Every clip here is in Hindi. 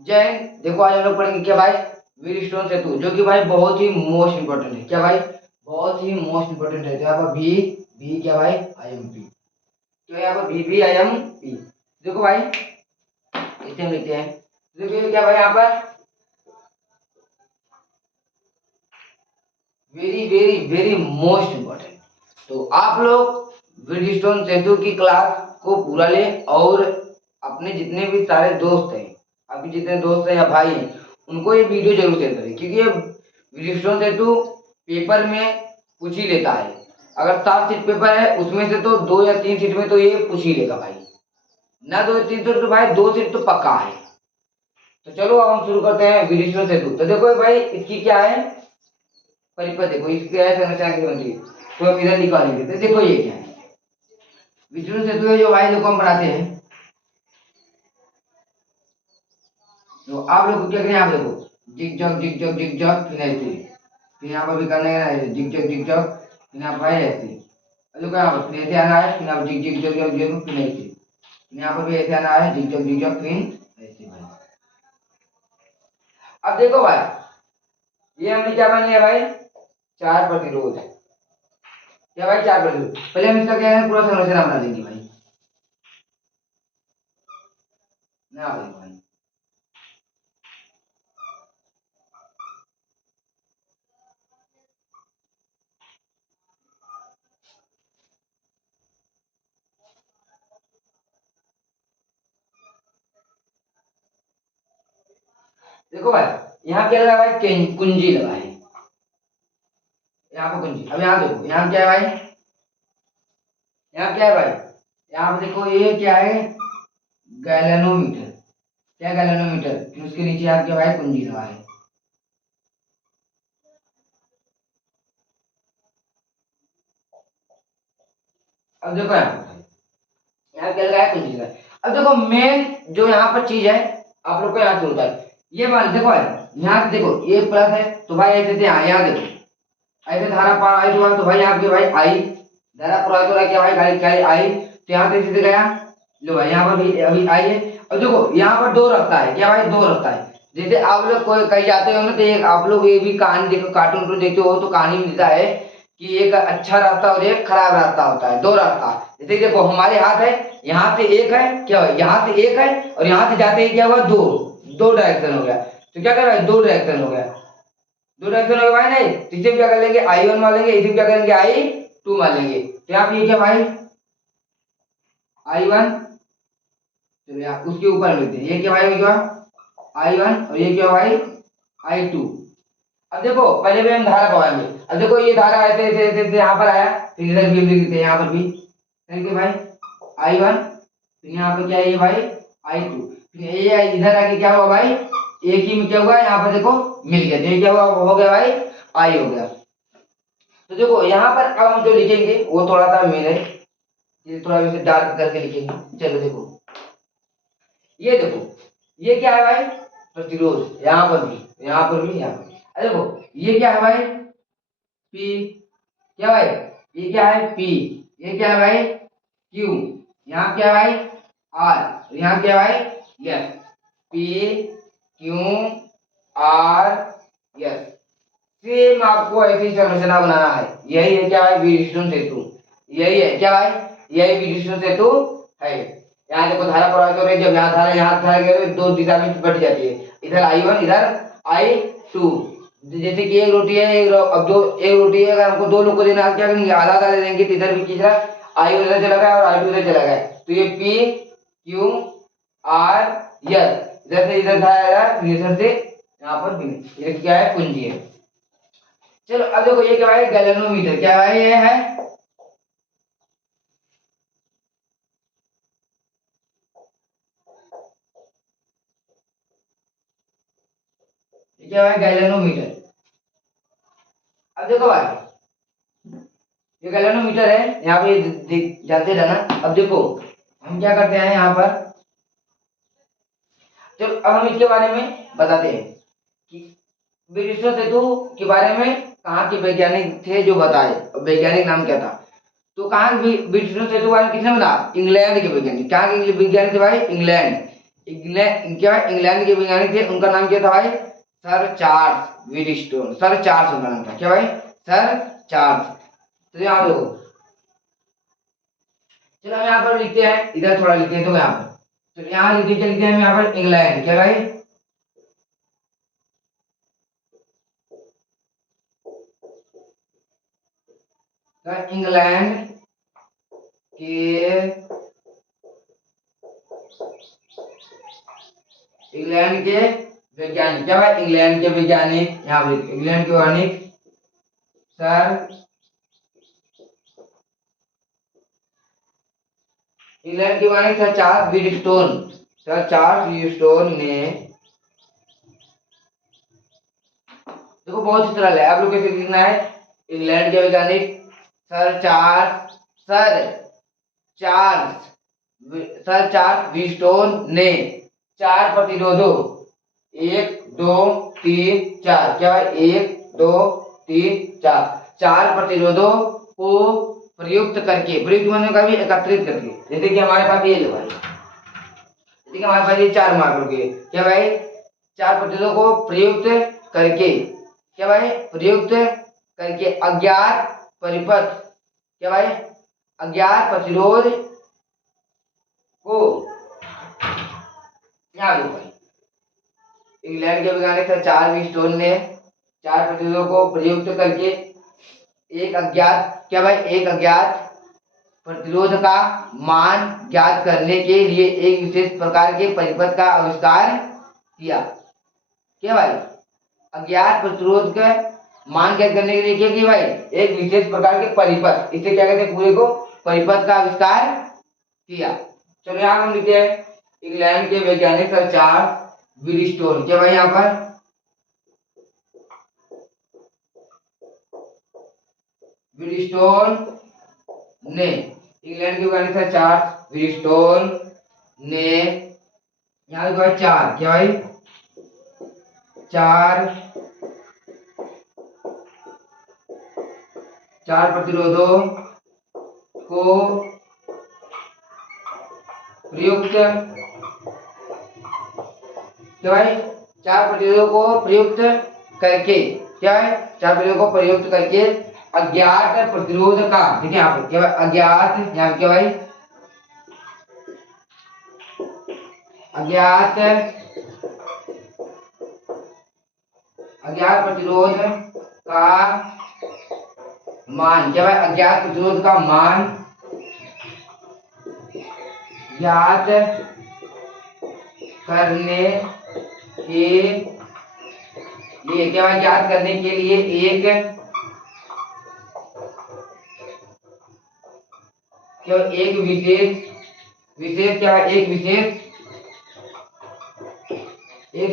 जैन देखो आज हम लोग पढ़ेंगे क्या भाई, व्हीटस्टोन सेतु, जो कि भाई बहुत ही मोस्ट इंपोर्टेंट है। क्या भाई, बहुत ही मोस्ट इंपोर्टेंट है। तो यहाँ पर भी क्या भाई, आई एम पी। तो यहाँ पर भी आई एम पी। देखो भाई इसे हम लिखते हैं। देखिए क्या भाई, यहाँ पर very very very most important. तो आप लोग ब्रिजस्टोन सेतु की क्लास को पूरा लें और अपने जितने भी सारे दोस्त हैं, आपके जितने दोस्त हैं या भाई हैं, उनको ये वीडियो जरूर शेयर करें, क्योंकि ये ब्रिजस्टोन सेतु पेपर में पूछ ही लेता है। अगर 7 सीट पेपर है उसमें से तो 2 या 3 सीट में तो ये पूछ ही लेगा भाई, ना 2 या 3 सीट तो भाई 2 सीट तो पक्का है। तो चलो अब हम शुरू करते हैं ब्रिजस्टोन सेतु। तो देखो भाई इसकी क्या है परिपथ, देखो इसकी है संरचना की बनती है। तो हम इधर निकालेंगे। तो देखो ये क्या है, विद्युत सेतु है जो भाई देखो हम बनाते हैं। तो आप लोग को क्या करें, आप देखो जिग जग जिग जग जिग जग, फिर ऐसे, फिर यहाँ पर भी करना है ऐसे जिग जग जिग जग, फिर यहाँ पर ऐसे। और देखो यहाँ पर फिर ऐसे आना है, फिर यहाँ पर जिग जिग जग जग जग, फिर ऐसे, फिर यहाँ पर भी ऐसे आना है जिग जग जिग जग, फिर ऐसे भाई। अब देखो भाई ये हमने क्या बन लिया भाई, 4 प्रतिरोध है। क्या भाई 4 प्रतिरोध। पहले हम इसका क्या है पूरा संरचना बना देंगे भाई, ना भाई। देखो भाई यहाँ क्या लगा भाई, कुंजी लगा है, यहाँ पर कुंजी। अब यहाँ देखो यहाँ क्या है भाई, यहाँ क्या है भाई, यहाँ पे देखो ये क्या है, गैलेनोमीटर। क्या गैलेनोमीटर, फिर उसके नीचे यहाँ क्या भाई कुंजी लगा है। अब देखो यहाँ क्या लगा है, कुंजी लगा है। अब देखो मेन जो यहाँ पर चीज है आप लोग को यहाँ से होता है, ये मान देखो भाई यहाँ देखो ये प्लस है, तो भाई ऐसे से यहाँ देखो ऐसे धारा पार आई तो भाई यहाँ पे भाई आई, धारा प्रवाहित हो रहा है क्या भाई, गाड़ी क्या आई, तो यहाँ से सीधे गया। लो भाई यहाँ पर भी अभी आई है। और देखो यहाँ पर 2 रास्ता है, क्या भाई 2 रास्ता है। जैसे आप लोग कोई कहीं जाते हो ना, तो एक आप लोग ये भी कहानी देखो, कार्टून देखते हो तो कहानी मिलता है कि एक अच्छा रास्ता और एक खराब रास्ता होता है, 2 रास्ता। जैसे देखो हमारे हाथ है, यहाँ से एक है क्या भाई, यहाँ से एक है, और यहाँ से जाते ही क्या हुआ, दो दो डायरेक्शन हो गया। तो क्या कर भाई 2 डायरेक्शन हो गया, 2 डायरेक्शन हो गया भाई। नहीं तो इसे क्या कर लेंगे, I1 मान लेंगे, इसे क्या करेंगे I2 मान लेंगे। तो यहाँ पे ये क्या भाई I1, चलो यहाँ उसके ऊपर लेते हैं, ये क्या भाई हो गया I1 और ये क्या भाई I2। अब देखो पहले भी हम धारा पवाएंगे। अब देखो ये धारा ऐसे ऐसे ऐसे ऐसे यहाँ पर आया, फिर इधर भी लिख देते हैं, यहाँ पर भी ठीक भाई I1, फिर यहाँ पर क्या है ये भाई I2, फिर ये इधर आके क्या हुआ भाई, एक ही में क्या हुआ यहाँ पर देखो मिल गया, तो ये क्या हुआ हो गया भाई I हो गया। तो देखो यहाँ पर अब हम जो लिखेंगे वो थोड़ा सा मेरे ये थोड़ा वैसे डार्क करके लिखेंगे। चलो देखो ये देखो ये क्या है भाई, प्रतिरोध, यहाँ पर भी यहाँ पर भी यहाँ पर भी। अरे देखो ये क्या है भाई पी, क्या भाई ये क्या है पी, ये क्या है भाई क्यू, यहाँ क्या है भाई आर, यहाँ क्या है भाई S, P Q R S. Same आपको ऐसी संरचना बनाना है, यही है क्या भाई व्हीटस्टोन सेतु, यही है क्या भाई, यही व्हीटस्टोन सेतु है। यहाँ देखो धारा प्रवाहित हो रही है, जब यहाँ धारा गए तो 2 दिशा में बट जाती है, इधर I1 इधर I2। जैसे कि एक रोटी है अब दो एक रोटी है, अगर हमको 2 लोग को देना क्या करेंगे, आधा आधा दे देंगे, तो इधर भी किधर I1 इधर चला गया और I2 इधर चला गया, तो ये P Q R S इधर से इधर धारा इधर से यहाँ पर भी, ये क्या है कुंजी है। चलो अब देखो ये क्या है गैलेनोमीटर, क्या है ये है, ये क्या है गैलेनोमीटर। अब देखो भाई ये गैलेनोमीटर है, यहाँ पे जाते रहना। अब देखो हम क्या करते हैं यहाँ पर, चलो अब हम इसके बारे में बताते हैं कि ब्रिटिशों सेतु के बारे में कहाँ के वैज्ञानिक थे जो बताए, वैज्ञानिक नाम क्या था। तो कहाँ ब्रिटिशों सेतु बारे में किसने बना, इंग्लैंड के वैज्ञानिक। कहाँ के वैज्ञानिक थे भाई, इंग्लैंड। इंग्लैंड के वैज्ञानिक थे, उनका नाम क्या था भाई? Sir Charles Wheatstone. Sir Charles उनका नाम था, क्या भाई? Sir Charles. तो यहाँ देखो, चलो हम यहाँ पर लिखते हैं, इधर थोड़ा लिखते हैं तो यहाँ पर, तो यहाँ लिखते क्या लिखते हैं हम यहाँ पर? इंग्लैंड, क्या भाई? तो इंग्लैंड के वैज्ञानिक, क्या भाई? इंग्लैंड के वैज्ञानिक, यहाँ पर इंग्लैंड के वैज्ञानिक सर, इंग्लैंड के वैज्ञानिक sir Charles Wheatstone, sir Charles Wheatstone ने, देखो बहुत सरल है, आप लोग कैसे लिखना है? इंग्लैंड के वैज्ञानिक sir Charles sir Charles Wheatstone ने चार प्रतिरोधों, 1 2 3 4, क्या भाई? 1 2 3 4, चार प्रतिरोधों को प्रयुक्त करके, प्रयुक्त होने का भी एकत्रित करके, जैसे कि हमारे पास ये लो भाई, जैसे कि हमारे पास ये 4 मार्कर के, क्या भाई? चार प्रतिरोधों को प्रयुक्त करके, क्या भाई? प्रयुक्त करके अज्ञात परिपथ, क्या भाई? अज्ञात प्रतिरोध को, यहाँ देखो भाई, इंग्लैंड के वैज्ञानिक सर चार्ल्स व्हीटस्टोन ने चार प्रतिरोधों को प्रयुक्त करके एक अज्ञात, क्या भाई? एक अज्ञात प्रतिरोध का मान ज्ञात करने के लिए एक विशेष प्रकार के परिपथ का आविष्कार किया, क्या भाई? अज्ञात प्रतिरोध का मान ज्ञात करने के लिए क्या किया भाई? एक विशेष प्रकार के परिपथ, इसे क्या कहते हैं? पूरे को परिपथ का आविष्कार किया। चलो यहाँ हम लिखते हैं इंग्लैंड के वैज्ञानिक सर चार्ल्स व्हीटस्टोन, क्या भाई? यहाँ पर व्हीटस्टोन ने, इंग्लैंड के वैज्ञानिक सर चार्ल्स व्हीटस्टोन ने, यहाँ देखो 4, क्या भाई? 4 प्रतिरोधों को प्रयुक्त, क्या भाई? 4 प्रतिरोधों को प्रयुक्त करके, क्या है? 4 प्रतिरोधों को प्रयुक्त करके अज्ञात प्रतिरोध का, देखिए यहाँ पे क्या भाई? अज्ञात, यहाँ पे क्या भाई? अज्ञात प्रतिरोध का मान, क्या भाई? अज्ञात प्रतिरोध का मान ज्ञात करने के लिए, क्या भाई? ज्ञात करने के लिए एक, क्या एक विशेष विशेष क्या है? एक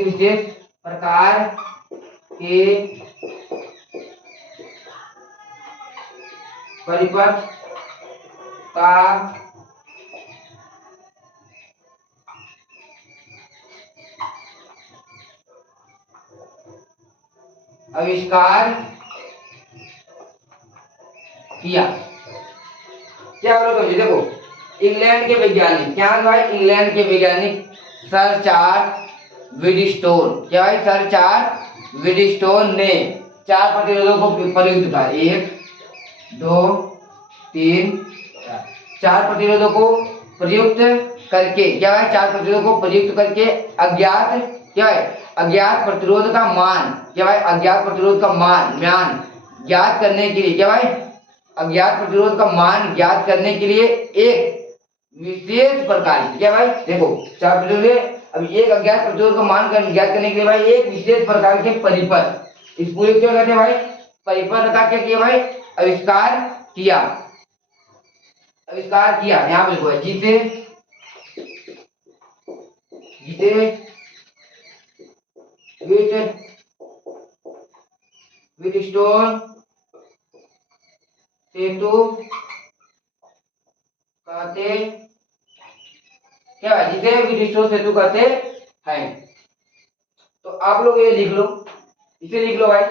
विशेष प्रकार के परिपथ का आविष्कार किया। क्या बोलो तो देखो, इंग्लैंड के वैज्ञानिक, क्या है भाई? इंग्लैंड के वैज्ञानिक सर चार्ल्स व्हीटस्टोन, क्या भाई? सर चार्ल्स व्हीटस्टोन ने चार प्रतिरोधों को प्रयुक्त किया, 1 2 3 4, चार प्रतिरोधों को प्रयुक्त करके, क्या है? चार प्रतिरोधों को प्रयुक्त करके अज्ञात, क्या है? अज्ञात प्रतिरोध का मान, क्या भाई? अज्ञात प्रतिरोध का मान ज्ञात करने के लिए, क्या भाई? अज्ञात प्रतिरोध का मान ज्ञात करने के लिए एक विशेष प्रकार की, क्या भाई? देखो 4 प्रतिरोध, अब एक अज्ञात प्रतिरोध का मान ज्ञात करने के लिए भाई एक विशेष प्रकार के परिपथ, इस पूरे क्या कहते हैं भाई? परिपथ का क्या किया भाई? आविष्कार किया। यहाँ पे लिखो जिसे व्हीटस्टोन सेतु कहते, क्या है? जिसे व्हीटस्टोन सेतु कहते हैं। तो आप लोग ये लिख लो, इसे लिख लो भाई,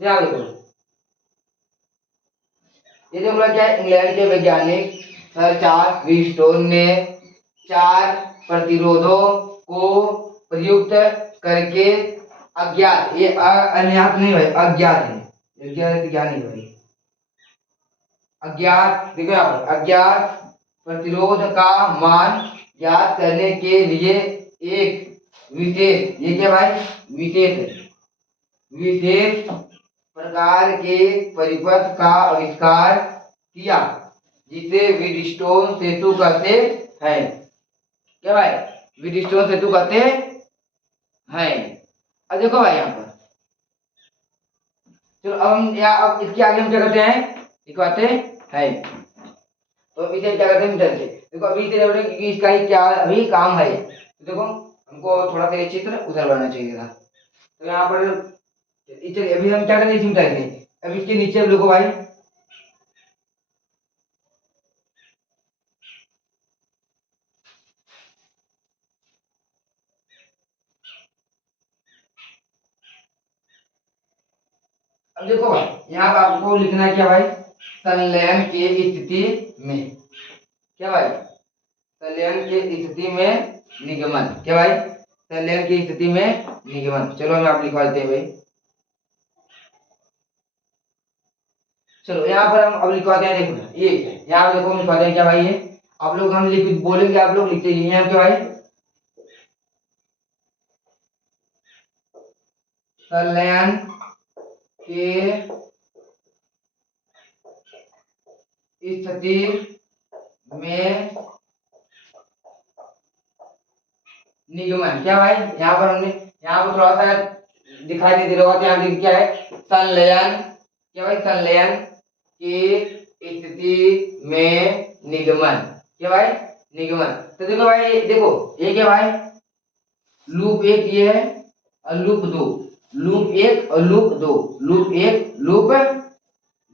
यहाँ देखो, ये जो बोला क्या है? इंग्लैंड के वैज्ञानिक सर 4 व्हीटस्टोन ने 4 प्रतिरोधों को प्रयुक्त करके अज्ञात, ये अज्ञात नहीं भाई, अज्ञात है, अज्ञात क्या नहीं भाई, अज्ञात, देखो यहाँ पर अज्ञात प्रतिरोध का मान ज्ञात करने के लिए एक विशेष, ये क्या भाई, विशेष है, विशेष प्रकार के परिपथ का आविष्कार किया जिसे व्हीटस्टोन सेतु कहते हैं। क्या भाई, व्हीटस्टोन सेतु कहते हैं। अब देखो भाई यहाँ पर, चलो अब हम या अब इसके आगे हम क्या करते हैं, लिखवाते हैं। तो इसे क्या करते हैं मीटर से, देखो अभी इसे कि इसका ही क्या अभी काम है, तो देखो हमको थोड़ा सा ये चित्र उधर बनना चाहिए था। तो यहाँ पर चलिए अभी हम क्या करें, इसी मीटर से अब इसके नीचे अब लिखो भाई, अब देखो भाई यहाँ पर आपको लिखना है क्या भाई, संलयन की स्थिति में, क्या भाई, संलयन की स्थिति में निगमन, क्या भाई, संलयन की स्थिति में निगमन। चलो हम आप लिखवा देते हैं भाई, चलो यहाँ पर हम अब लिखवाते हैं, देखो ये यहाँ पर देखो हम लिखवाते हैं क्या भाई, ये आप लोग हम लिख बोलेंगे, आप लोग लिखते हैं क्या भाई, संलयन के स्थिति में निगमन, क्या भाई, यहाँ पर हमने यहाँ पर थोड़ा सा दिखाई नहीं दे रहा होगा, यहाँ क्या है, संलयन, क्या भाई, संलयन की स्थिति में निगमन, क्या भाई, निगमन। तो देखो भाई, देखो ये क्या भाई, लूप एक ये है और लूप दो, लूप एक और लूप दो, लूप एक लूप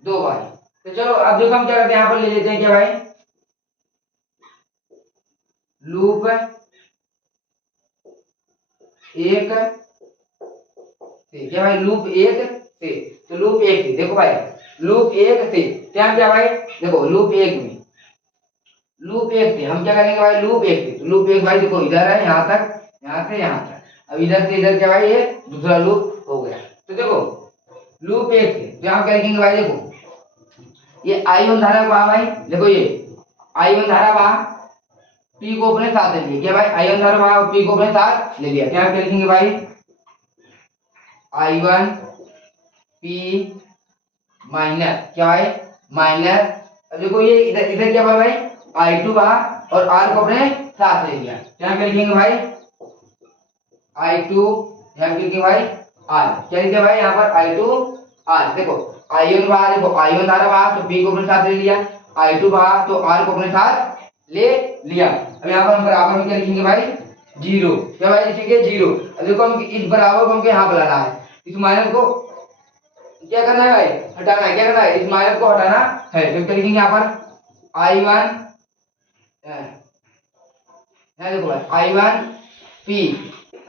दो भाई। तो चलो अब देखो हम क्या करते हैं, यहाँ पर ले लेते हैं क्या भाई, लूप एक से, क्या भाई, लूप एक से, तो लूप एक से देखो भाई, लूप एक से क्या भाई, देखो लूप एक में, लूप एक से हम क्या करेंगे भाई, लूप एक से, तो लूप एक भाई देखो इधर है यहाँ तक, यहाँ से यहाँ तक, अब इधर से इधर क्या भाई, ये दूसरा लूप हो गया। तो देखो लूप एक से तो यहाँ क्या लिखेंगे भाई, देखो ये I1 धारा बहा भाई, देखो ये I1 धारा बहा, P को अपने साथ ले लिया, क्या भाई, I1 धारा बहा P को अपने साथ ले लिया, क्या लिखेंगे भाई, I1 P माइनस, क्या भाई, माइनस, अब देखो ये इधर इधर क्या भाई, I2 बहा और R को अपने साथ ले लिया, क्या लिखेंगे भाई, I2, यहाँ लिखेंगे भाई R, क्या लिखे भाई यहाँ पर I2 R, देखो I1 बहा, देखो I1 धारा बहा तो P को अपने साथ ले लिया, I2 बहा तो R को अपने साथ ले लिया। अब यहाँ पर हम बराबर में क्या लिखेंगे भाई, जीरो, क्या भाई लिखेंगे जीरो। अब देखो हम इस बराबर को हमको यहाँ बुलाना है, इस माइनस को क्या करना है भाई, हटाना है, क्या करना है, इस माइनस को हटाना है, तो क्या लिखेंगे यहाँ पर I1, देखो भाई I1 P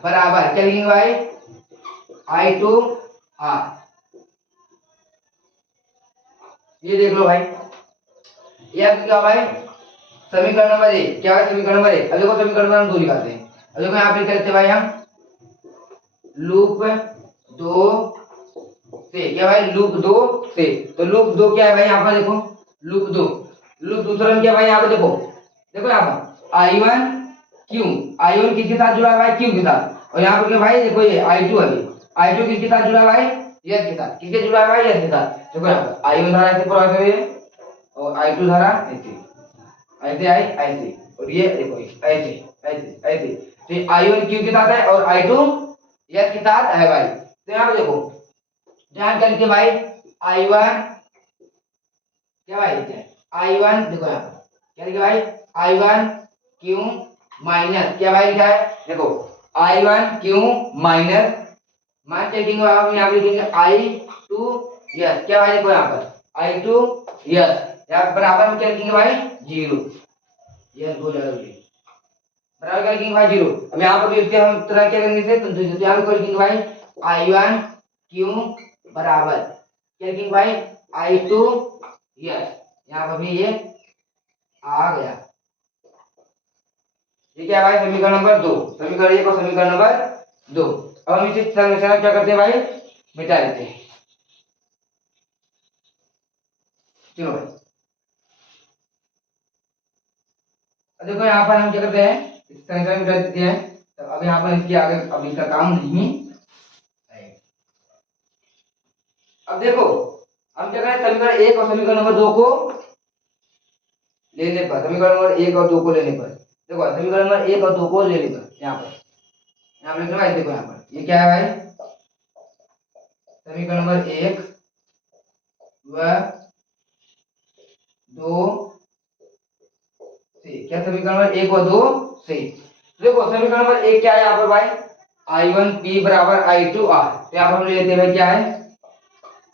बराबर क्या लिखेंगे भाई, I2 R, ये देख लो भाई, ये क्या भाई, समीकरण नंबर एक, क्या भाई, समीकरण नंबर एक। अब देखो समीकरण नंबर हम दो लिखाते हैं, अब देखो यहाँ पे करते भाई हम लूप दो से, क्या भाई, लूप दो से, तो लूप दो क्या है भाई, यहाँ पर देखो लूप दो, लूप दूसरा में क्या भाई, यहाँ पे देखो, देखो यहाँ पर I1 Q, I1 किसके साथ जुड़ा है भाई, Q के साथ, और यहाँ पर क्या भाई देखो ये I2 है, I2 किसके साथ जुड़ा है भाई, S के साथ, किसके जुड़ा है भाई, S के साथ, देखो यहाँ पर I1 धारा ऐसे प्रवाहित हो रही है और I2 धारा ऐसे ऐसे आई ऐसे, और ये देखो ऐसे ऐसे ऐसे, तो I1 Q के साथ है और I2 S के साथ है भाई। तो यहाँ पे देखो ध्यान करके भाई I1, क्या भाई I1 देखो यहाँ पर क्या लिखा भाई, I1 Q माइनस, क्या भाई लिखा है, देखो I1 Q माइनस मान चेकिंग हम यहाँ पे लिखेंगे I2 S, क्या भाई देखो यहाँ पर I2 S, यहाँ बराबर में क्या लिखेंगे भाई, जीरो, यह हो जाएगा बराबर क्या लिखेंगे भाई, जीरो। अब यहाँ पर भी इसके हम तरह क्या करेंगे से, तो यहाँ पे लिखेंगे भाई I1 Q बराबर क्या लिखेंगे भाई, I2 S, यहाँ पर भी ये आ गया। ये क्या है भाई, समीकरण नंबर 2, समीकरण 1 और समीकरण नंबर 2। अब हम इसे संरचना क्या करते हैं भाई, मिटा देते हैं। चलो भाई, अब देखो यहाँ पर हम क्या करते हैं, इस संरचना मिटा देते हैं। तो अब यहाँ पर इसके आगे अब इसका काम नहीं है। अब देखो हम क्या करें, समीकरण 1 और समीकरण नंबर 2 को लेने पर, समीकरण नंबर 1 और 2 को लेने पर, देखो समीकरण नंबर 1 और 2 को लेने पर यहाँ पर लिखना भाई। देखो यहाँ पर ये क्या है भाई, समीकरण नंबर 1 व 2 से, क्या समीकरण नंबर 1 और 2 से। देखो समीकरण नंबर 1 क्या है यहाँ पर भाई, I1P बराबर I2R। तो यहाँ पर हम ले लेते हैं भाई, क्या है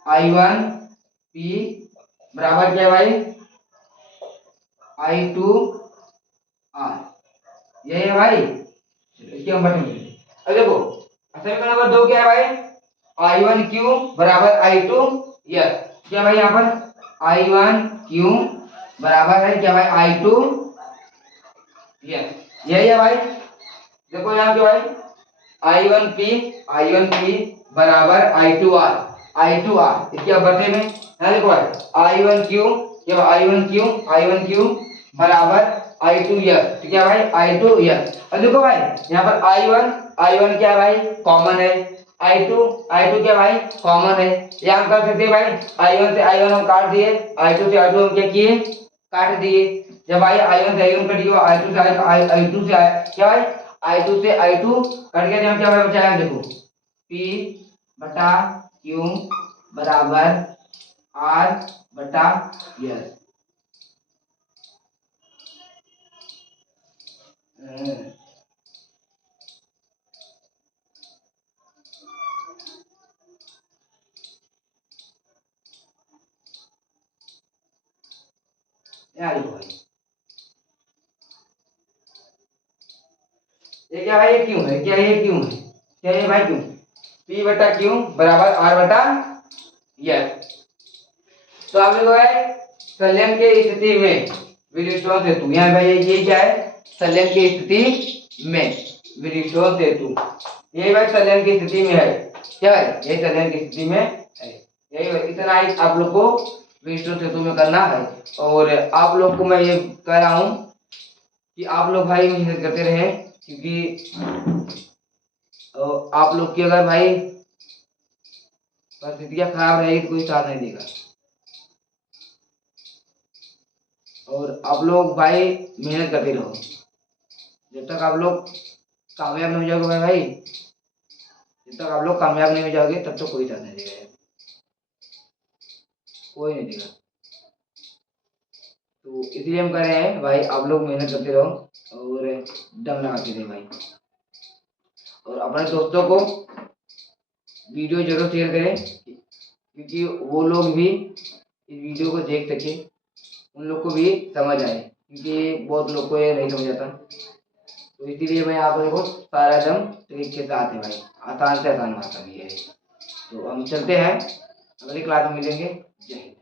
I1P बराबर क्या है भाई, I2R। यही है भाई, इसके हम बटन मिलेंगे। अब देखो समीकरण नंबर 2 क्या है भाई, I1Q बराबर I2S। क्या भाई यहाँ पर I1Q बराबर है क्या भाई I2S, यही है भाई। देखो यहाँ पे भाई I1P बराबर I2R इसके अब बटे में, यहाँ देखो भाई I1Q, क्या I1Q बराबर I2S, ठीक है भाई I2S। अब देखो भाई यहाँ पर I1 क्या है भाई, कॉमन है। I2 क्या भाई, कॉमन है। यहाँ कर सकते हैं भाई, I1 से I1 हम काट दिए, I2 से I2 हम क्या किए, काट दिए। जब I1 से I1 कट गया, I2 से I2 से क्या भाई, I2 से I2 कट गया, तो हम क्या भाई बचाया, देखो P बटा Q बराबर R बटा S। यहाँ देखो भाई, ये क्या भाई, ये क्यों है, क्या ये क्यों है, क्या ये भाई क्यों, P बटा Q बराबर R बटा S। तो आप देखो भाई संलयन के स्थिति में विरूपण हेतु, यहाँ भाई ये क्या है, संलयन की स्थिति में विरूपण हेतु, ये भाई संलयन की स्थिति में है, क्या है ये संलयन की स्थिति में है। यही इतना ही आप लोग को विरूपण हेतु में करना है। और आप लोग को मैं ये कह रहा हूँ कि आप लोग भाई मेहनत करते रहे, क्योंकि आप लोग की अगर भाई परिस्थितियां खराब रहेगी तो कोई साथ नहीं देगा। और आप लोग भाई मेहनत करते रहो, जब तक आप लोग कामयाब नहीं हो जाओगे भाई, जब तक आप लोग कामयाब नहीं हो जाओगे तब तक कोई साथ नहीं देगा, कोई नहीं देगा। तो इसलिए हम कह रहे हैं भाई, आप लोग मेहनत करते रहो और दम लगाते रहे भाई। और अपने दोस्तों को वीडियो जरूर शेयर करें, क्योंकि वो लोग भी इस वीडियो को देख सके, उन लोग को भी समझ आए, क्योंकि बहुत लोग को ये नहीं समझ आता। तो इसीलिए मैं आप लोगों को सारा एकदम ट्रिक के साथ है भाई, आसान से आसान भाषा भी है। तो हम चलते हैं, अगली क्लास में मिलेंगे। जय हिंद।